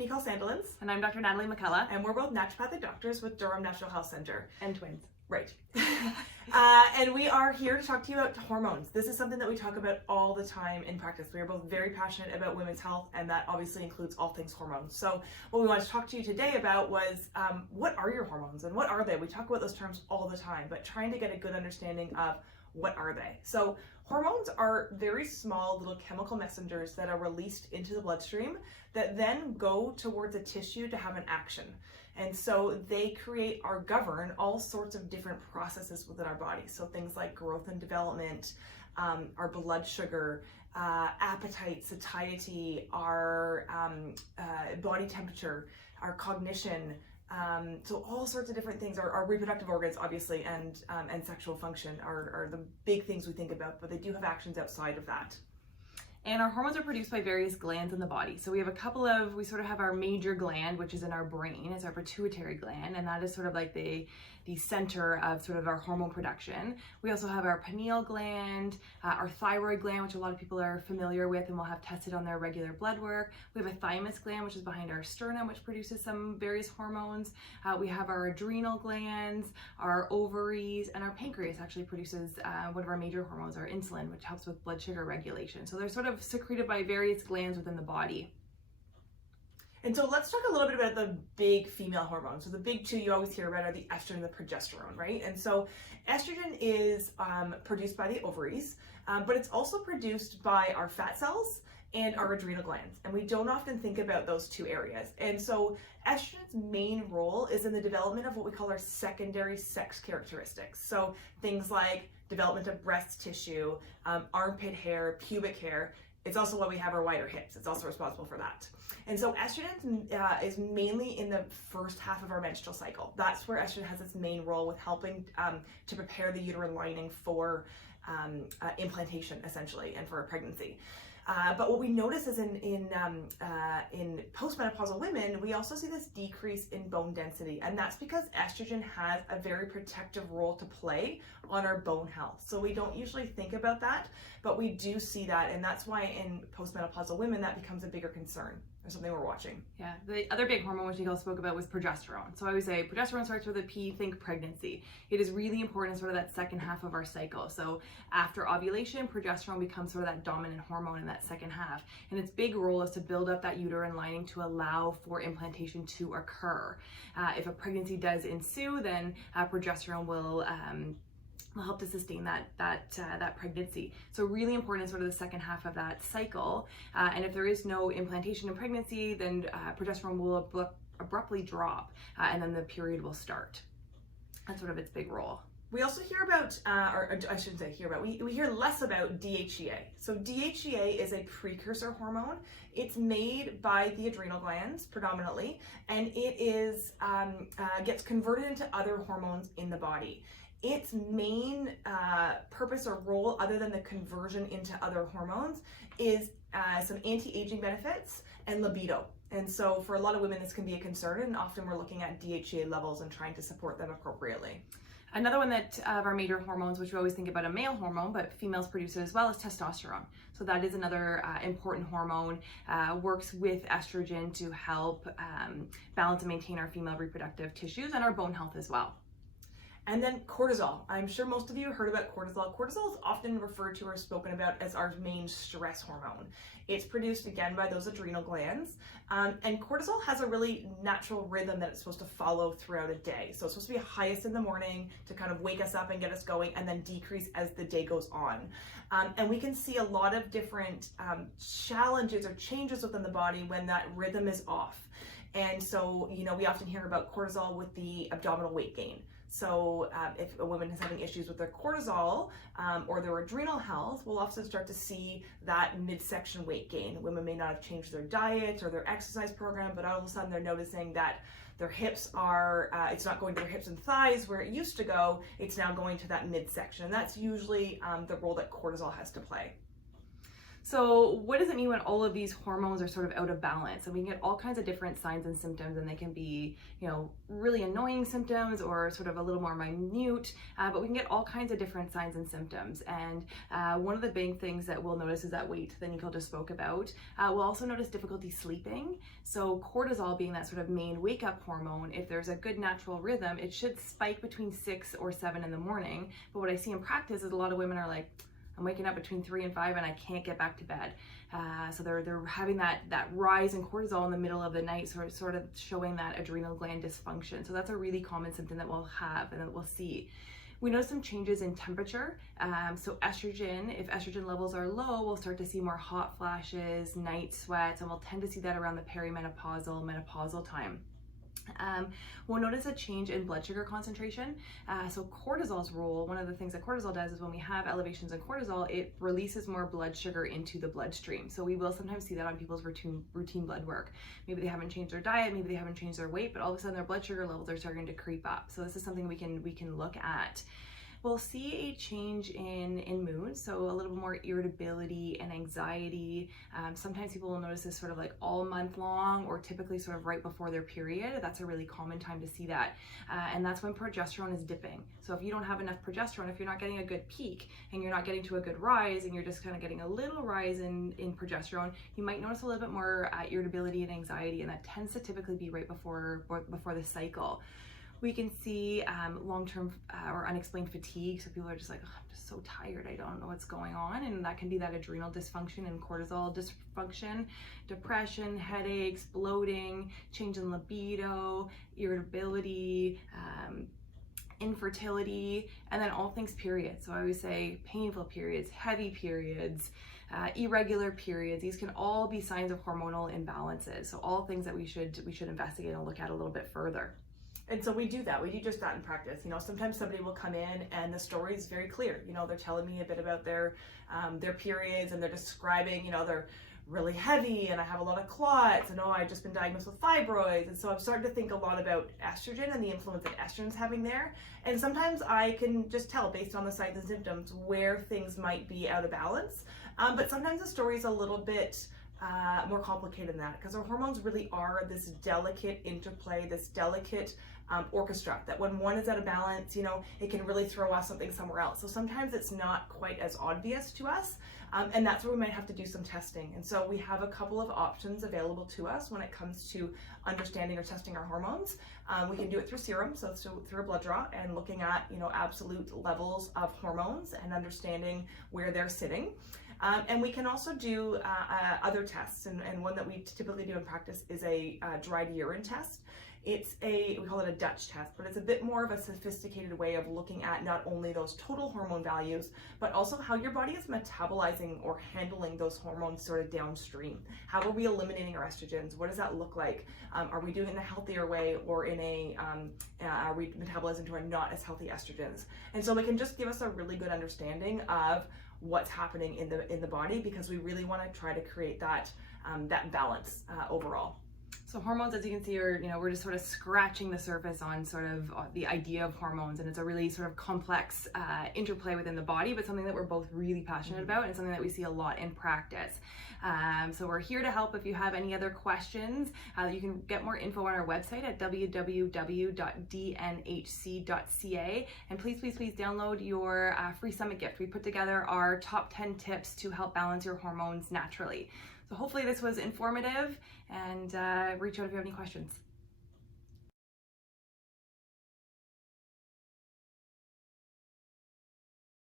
Nicole Sandilands. And I'm Dr. Natalie McCulloch. And we're both naturopathic doctors with Durham Natural Health Center. And twins. Right. And we are here to talk to you about hormones. This is something that we talk about all the time in practice. We are both very passionate about women's health, and that obviously includes all things hormones. So what we wanted to talk to you today about was what are your hormones and what are they? We talk about those terms all the time, but trying to get a good understanding of what are they. So hormones are very small little chemical messengers that are released into the bloodstream that then go towards a tissue to have an action. And so they create or govern all sorts of different processes within our body. So things like growth and development, our blood sugar, appetite, satiety, our body temperature, our cognition, so all sorts of different things. Our reproductive organs, obviously, and sexual function are the big things we think about, but they do have actions outside of that. And our hormones are produced by various glands in the body. So we have we sort of have our major gland, which is in our brain. It's our pituitary gland, and that is sort of like the center of sort of our hormone production. We also have our pineal gland, our thyroid gland, which a lot of people are familiar with and will have tested on their regular blood work. We have a thymus gland, which is behind our sternum, which produces some various hormones. We have our adrenal glands, our ovaries, and our pancreas actually produces one of our major hormones, our insulin, which helps with blood sugar regulation. So they're sort of secreted by various glands within the body. And so let's talk a little bit about the big female hormones. So the big two you always hear about are the estrogen and the progesterone, right? And so estrogen is produced by the ovaries, but it's also produced by our fat cells and our adrenal glands. And we don't often think about those two areas. And so estrogen's main role is in the development of what we call our secondary sex characteristics. So things like development of breast tissue, armpit hair, pubic hair. It's also why we have our wider hips. It's also responsible for that. And so estrogen is mainly in the first half of our menstrual cycle. That's where estrogen has its main role with helping to prepare the uterine lining for implantation, essentially, and for a pregnancy. But what we notice is in postmenopausal women, we also see this decrease in bone density, and that's because estrogen has a very protective role to play on our bone health. So we don't usually think about that, but we do see that, and that's why in postmenopausal women that becomes a bigger concern or something we're watching. Yeah, the other big hormone which Nicole spoke about was progesterone. So I always say progesterone starts with a P, think pregnancy. It is really important in sort of that second half of our cycle. So after ovulation, progesterone becomes sort of that dominant hormone in that second half. And its big role is to build up that uterine lining to allow for implantation to occur. If a pregnancy does ensue, then progesterone will help to sustain that pregnancy. So really important in sort of the second half of that cycle. And if there is no implantation in pregnancy, then progesterone will abruptly drop, and then the period will start. That's sort of its big role. We also hear about, or I shouldn't say hear about, we hear less about DHEA. So DHEA is a precursor hormone. It's made by the adrenal glands predominantly, and it is gets converted into other hormones in the body. Its main purpose or role, other than the conversion into other hormones, is some anti-aging benefits and libido. And so for a lot of women, this can be a concern, and often we're looking at DHEA levels and trying to support them appropriately. Another one that of our major hormones, which we always think about a male hormone, but females produce it as well, is testosterone. So that is another important hormone, works with estrogen to help balance and maintain our female reproductive tissues and our bone health as well. And then cortisol. I'm sure most of you have heard about cortisol. Cortisol is often referred to or spoken about as our main stress hormone. It's produced again by those adrenal glands. And cortisol has a really natural rhythm that it's supposed to follow throughout a day. So it's supposed to be highest in the morning to kind of wake us up and get us going, and then decrease as the day goes on. And we can see a lot of different challenges or changes within the body when that rhythm is off. And so, we often hear about cortisol with the abdominal weight gain. So if a woman is having issues with their cortisol or their adrenal health, we'll often start to see that midsection weight gain. Women may not have changed their diet or their exercise program, but all of a sudden they're noticing that their hips are, it's not going to their hips and thighs where it used to go, it's now going to that midsection. And that's usually the role that cortisol has to play. So what does it mean when all of these hormones are sort of out of balance? And we can get all kinds of different signs and symptoms, and they can be, really annoying symptoms or sort of a little more minute, but we can get all kinds of different signs and symptoms. And one of the big things that we'll notice is that weight that Nicole just spoke about. We'll also notice difficulty sleeping. So cortisol being that sort of main wake-up hormone, if there's a good natural rhythm, it should spike between 6 or 7 in the morning. But what I see in practice is a lot of women are like, I'm waking up between 3 and 5 and I can't get back to bed. So they're having that rise in cortisol in the middle of the night, sort of showing that adrenal gland dysfunction. So that's a really common symptom that we'll have and that we'll see. We notice some changes in temperature. So estrogen, if estrogen levels are low, we'll start to see more hot flashes, night sweats, and we'll tend to see that around the menopausal time. We'll notice a change in blood sugar concentration. So cortisol's role, one of the things that cortisol does is when we have elevations in cortisol, it releases more blood sugar into the bloodstream. So we will sometimes see that on people's routine blood work. Maybe they haven't changed their diet, maybe they haven't changed their weight, but all of a sudden their blood sugar levels are starting to creep up. So this is something we can look at. We'll see a change in mood, so a little bit more irritability and anxiety. Sometimes people will notice this sort of like all month long, or typically sort of right before their period. That's a really common time to see that. And that's when progesterone is dipping. So if you don't have enough progesterone, if you're not getting a good peak and you're not getting to a good rise and you're just kind of getting a little rise in progesterone, you might notice a little bit more irritability and anxiety, and that tends to typically be right before the cycle. We can see long-term or unexplained fatigue. So people are just like, oh, I'm just so tired, I don't know what's going on. And that can be that adrenal dysfunction and cortisol dysfunction, depression, headaches, bloating, change in libido, irritability, infertility, and then all things periods. So I always say painful periods, heavy periods, irregular periods. These can all be signs of hormonal imbalances. So all things that we should investigate and look at a little bit further. And so we do that. We do just that in practice. Sometimes somebody will come in and the story is very clear. They're telling me a bit about their periods, and they're describing, they're really heavy and I have a lot of clots, and I've just been diagnosed with fibroids. And so I'm starting to think a lot about estrogen and the influence that estrogen's having there. And sometimes I can just tell based on the signs and symptoms where things might be out of balance. But sometimes the story is a little bit more complicated than that, because our hormones really are this delicate interplay, this delicate orchestra, that when one is out of balance, it can really throw off something somewhere else. So sometimes it's not quite as obvious to us, and that's where we might have to do some testing. And so we have a couple of options available to us when it comes to understanding or testing our hormones. We can do it through serum, so through a blood draw, and looking at absolute levels of hormones and understanding where they're sitting. And we can also do other tests, and one that we typically do in practice is a dried urine test. We call it a Dutch test, but it's a bit more of a sophisticated way of looking at not only those total hormone values, but also how your body is metabolizing or handling those hormones sort of downstream. How are we eliminating our estrogens? What does that look like? Are we doing it in a healthier way, or are we metabolizing to our not as healthy estrogens? And so it can just give us a really good understanding of what's happening in the body, because we really want to try to create that balance overall. So hormones, as you can see, are, we're just sort of scratching the surface on sort of the idea of hormones, and it's a really sort of complex interplay within the body, but something that we're both really passionate about, and something that we see a lot in practice. So we're here to help. If you have any other questions, you can get more info on our website at www.dnhc.ca, and please download your free summit gift. We put together our top 10 tips to help balance your hormones naturally. So hopefully this was informative, and reach out if you have any questions.